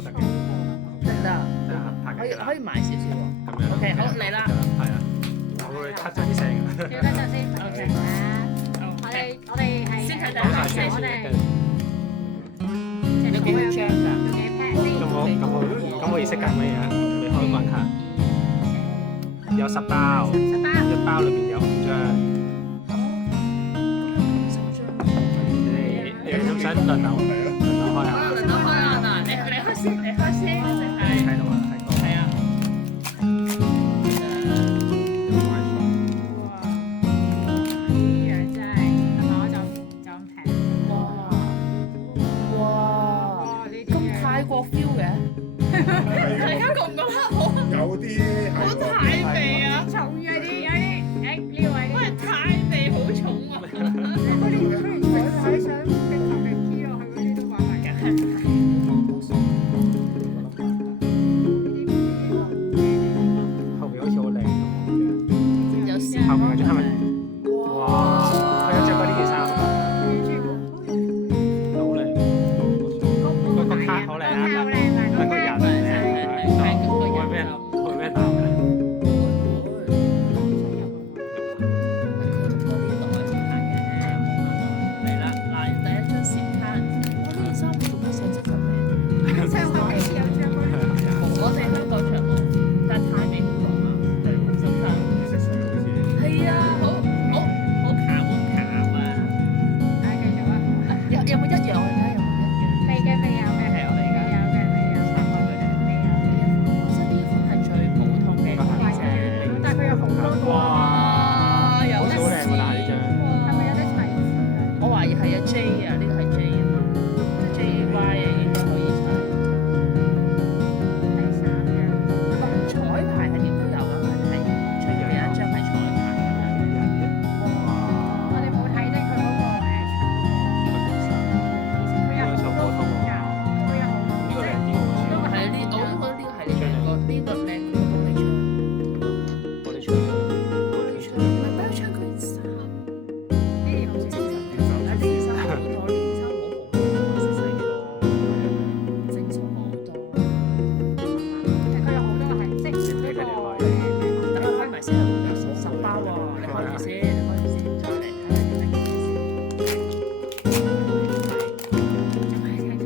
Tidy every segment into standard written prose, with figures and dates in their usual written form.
都得嘅。得唔得？係啊，拍緊㗎啦。可以買少少喎。咁樣。OK，好嚟啦。係啊，我會 cut 咗啲聲㗎。要得陣先。OK。我哋係先睇第一講晒先先，我哋跟住有幾張㗎？有幾 pair 先？咁我意識緊乜嘢啊？你開關卡，有10包，1包裏邊有5張。你想唔想輪流開啊？輪到開啊！嗱，你開先，你開先，睇到啊，睇過。係啊。呢樣真係，同埋我就咁平。哇！咁泰國 feel 嘅，大家覺唔覺得好？有啲好泰味啊！重有啲呢位喂，泰味好重啊！嗰啲雖然想冰糖嘅 key 落去嗰啲都話埋嘅。後面好似好靚咁有時樣。後面嗰張係咪？哇！佢有着過呢件衫，好靚。個卡好靚啊！但個人會咩打嘅？嚟啦！嗱，第一張閃卡，我呢件衫做咩上70名？我哋香港場冇，但泰味好濃啊，係好深刻。係啊，好卡啊！有冇一樣啊？睇下有冇一樣？未有嘅，係我哋而家有嘅，未有。我覺得呢一款係最普通嘅顏色。但係佢有好多個。哇！有好靚喎，但係呢張。係咪有得齊字啊？我懷疑係啊 J 啊，呢個係 J 啊嘛，JY 啊應該可以齊。第三樣。彩排係點都有啊，係出邊有一張係彩排咁樣。我哋冇睇清佢嗰個佢有好多風格，佢有好多。呢個靚啲喎，係啊，我都覺得呢個係你靚過呢個靚過玻璃窗。玻璃窗。唔係玻璃窗佢衫，呢啲好精神。呢件衫好多，呢件衫好紅，細個正常好多。佢有好多係即係嗰個等我開埋先啊，10包喎，你開住先，再嚟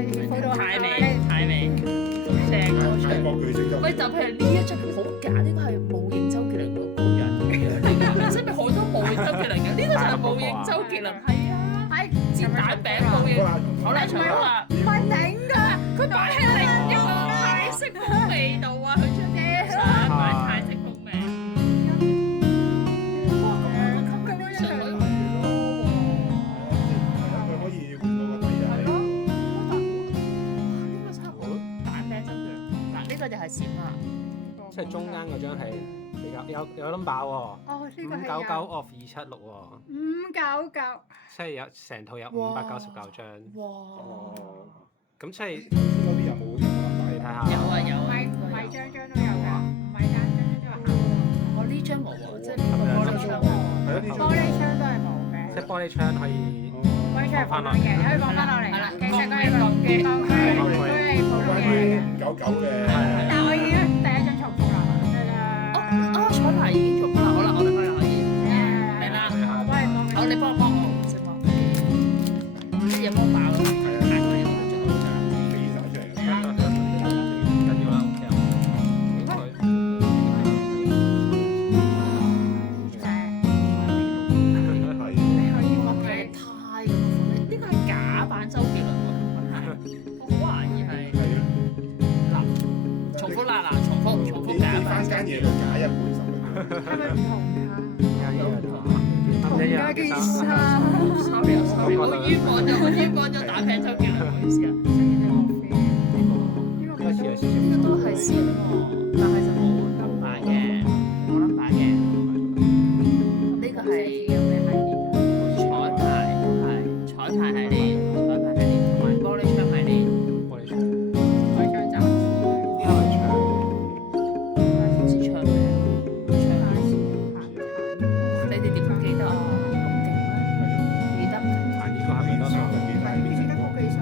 睇下啲咩泰味，好正啊！泰國巨星就喂，就譬如呢一張好假，呢個係冇認周杰倫嗰個人嘅，呢個係咪好多冇認周杰倫嘅？呢個就係冇認周杰倫，係啊，係煎蛋餅冇認，好啦，重複啦，唔係頂㗎，佢擺喺另一個泰式風味道啊，佢張相擺泰式風味。佢可以換個底啊！呢個就係閃啦，即係中間嗰張係比較有 number 喎。哦，呢個係599 off 276喎， 599。即係有成套有599張。哇！哦，咁即係頭先嗰啲有冇你睇下。有啊有啊，唔係張張都有㗎，唔係張張都有考。我呢張冇喎，即係呢個玻璃窗冇。係啊，呢玻璃窗都係冇嘅。即係玻璃窗可以玻璃窗係放翻嘅，可以放翻落嚟。係啦其實佢係放嘅，佢係普通嘅。599嘅，但係我已經第一張重複啦。彩排已經做翻啦，好啦，我哋開啦可以。嚟啦，我幫你幫佢。好，你幫我幫我，唔識幫。啲嘢幫我爆啦，太多嘢我都做到㗎啦。飛晒出嚟嚟啦，緊要啦，OK 啊。係你可以哇，畫嘅。其實太咁款，呢個係假版周杰倫喎，我懷疑係。係啊！嗱，重複啦，重複假呢版。番間嘢就假一倍十倍。係咪唔同㗎？同家件衫。 sorry，我冤枉咗打平周杰倫，唔好意思啊。呢個似係少少。呢個都係閃喎，但係就冇number嘅，冇number嘅。呢個係彩排，都係彩排系列，彩排系列同埋玻璃窗系列。玻璃窗。開槍就。呢個係窗。支槍咩啊？你哋點記得啊？咁勁咩？記得。彈呢個係咪多數？係呢次得嗰幾首。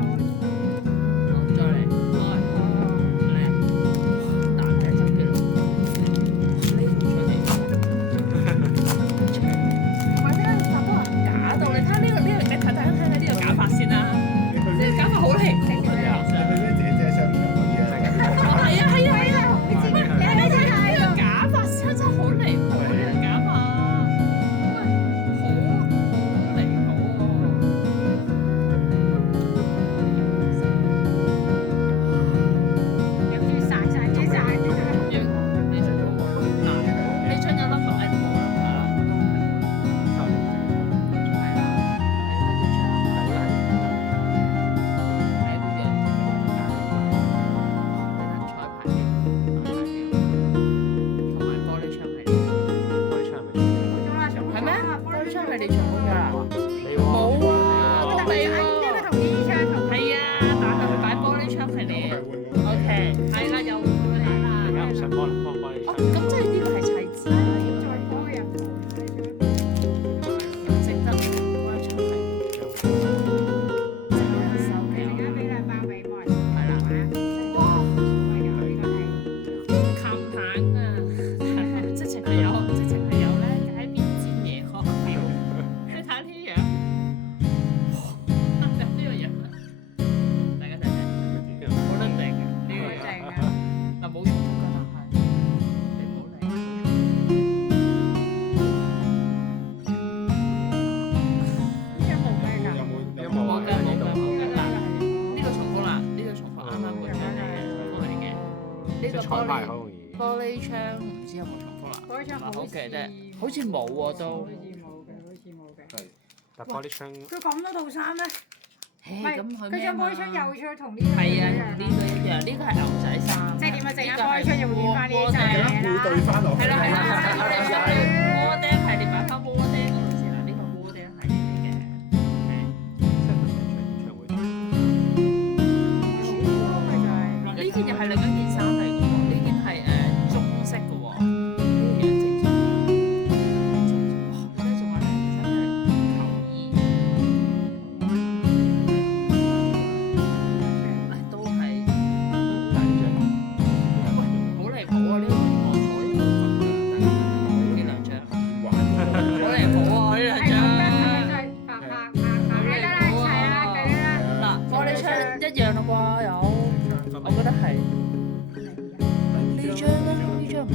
呢個即係彩排好容易。玻璃窗唔知有冇重複啦，嗰張唔係好記得，好好似冇喎都。好似冇嘅，好似冇嘅。係但玻璃窗佢咁多套衫咩？唔係，咁佢佢張玻璃窗又出同呢個係啊，一樣同呢個一樣，呢個係牛仔衫。即係點啊？成間玻璃窗又會變翻呢啲衫而家嘅配對啦。翻落去。係啦係啦，我哋上去窩釘系列擺翻窩釘嗰度先啦，呢個窩釘系列嚟嘅。即係佢成場演唱會。咪就係呢件又係另一件衫嚟嘅喎，呢件係棕色嘅喎，呢個樣正常。哇！呢仲有兩件衫係球衣，都係但係呢好離譜啊！呢個我坐呢度瞓㗎，呢兩張玩好離譜啊！呢兩張。嗱，玻璃窗一樣啦啩，有，我覺得係呢張咧，呢張唔，呢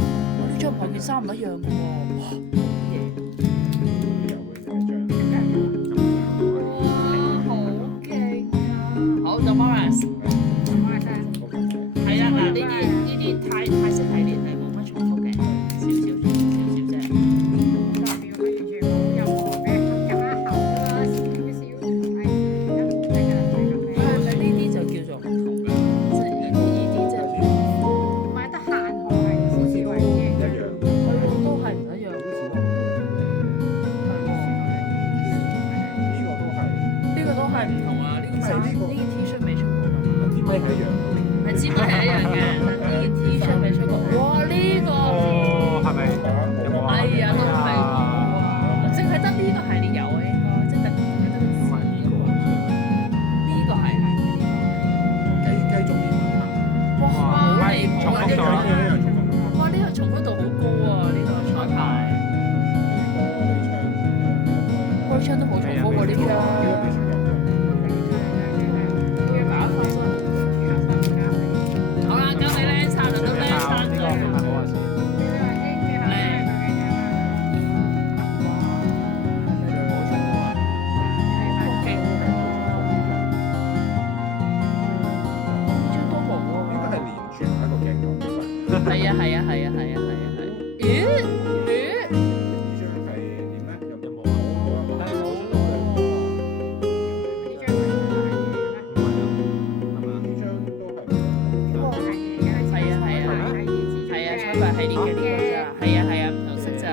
張同件衫唔一樣嘅喎，哇，好嘢！哇，好勁啊！好，到 Morris，係啊，嗱，呢啲泰式系列係冇乜重複嘅，少少啫。呢啲就叫做唔同啦，即係呢啲即係。都係唔一樣嘅喎，係喎，呢個都係唔同啊！呢件衫，呢件 T 恤未出過㗎，係知咪係一樣嘅，但呢件 T 恤未出過。哇！呢個，哦，係咪有冇啊？哎呀，都係喎，淨係得呢個系列有啊，應該，即係得唔係呢個，呢個係哇，好離譜啊！呢個，哇，呢個重複度好高啊！呢個彩排，玻璃窗都冇重複喎呢張。好啦，交俾靚衫啦，都靚衫呢個咗。係好啊先。係啊係啊係啊係啊係啊係。咦？係啊，彩排系列嘅呢個咋？係啊係啊，唔同色咋？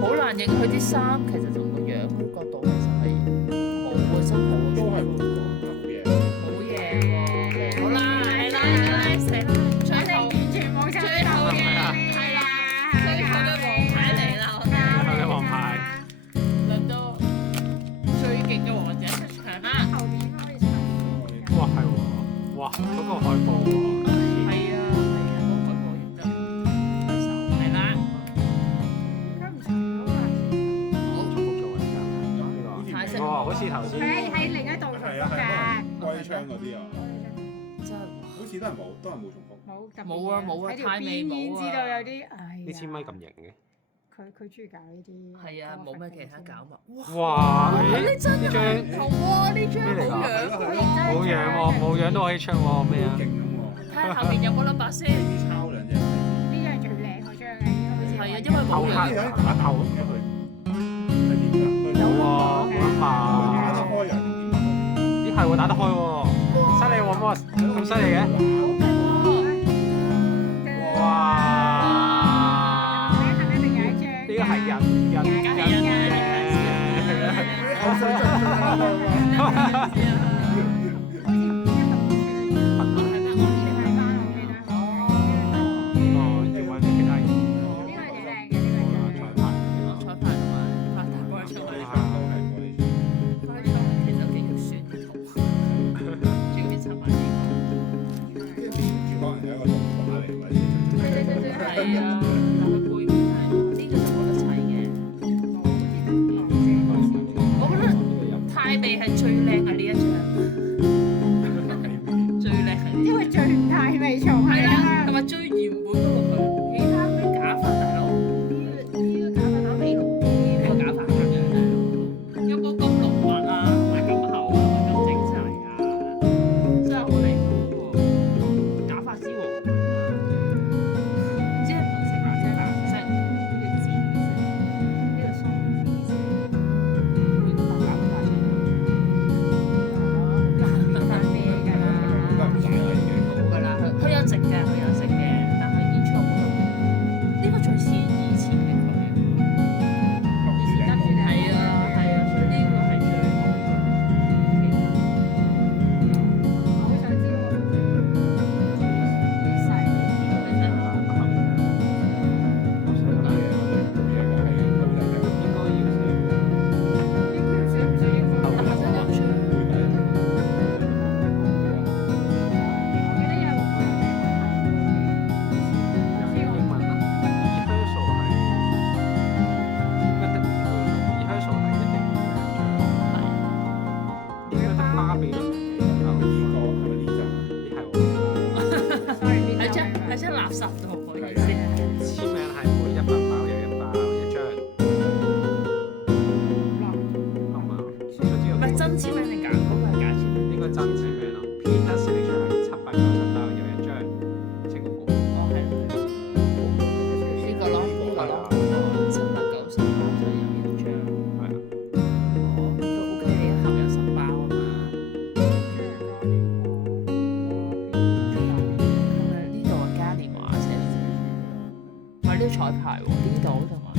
好難認佢啲衫，其實同個樣嗰個角度其實係冇喎，真係冇喎。好嘢喎！好啦，係啦，成最後嘅王牌嚟啦，王牌。輪到最勁嘅王者出場啦！哇，係喎，哇，嗰個海報喎。係啊，嗰個海報影得手係啦。好，重複咗啊！太識呢個，哇，好似頭先。喺另一度重複嘅，真係好似都係冇重複。冇啊冇啊喺條太美邊冇啊知道有啲，唉呀呢支咪咁型嘅。佢中意搞呢啲。係啊，冇咩其他搞嘛。哇！呢真係唔同喎，呢張咩嚟㗎好樣喎。冇樣喎，冇樣都可以唱喎，咩啊？睇下後面有冇 number 先。呢張最靚嗰張嘅，係啊，因為冇樣。有喎，冇諗法。咦係喎，打得開喎，犀利喎，Moss，咁犀利嘅。哇！呢個係人嘅。哦，要揾其他嘢。彩排。彩排同埋發大波出嚟。其實幾肉酸啲圖，主要啲插埋呢個。係啊，但佢背面係呢個就冇得砌嘅。我覺得泰美係最靚嘅呢一張，最靚係呢。因為最唔太味重係啦，係啦，同埋最原本嗰個佢，其他咩假髮大佬，呢個假髮打尾龍啲，呢個假髮咁樣大佬，有冇咁濃密啊，同埋咁厚啊，咁整齊啊，簽名定假？嗰個係假簽名。應該真簽名咯。編得寫出係790包有一張清公股。哦，係咯，係咯。呢個咯，呢個咯，790包就有一張。係啊。哦，都 OK，你一盒有10包啊嘛。係咪呢度嘅嘉年華寫住？唔係呢個彩排喎，呢度同埋。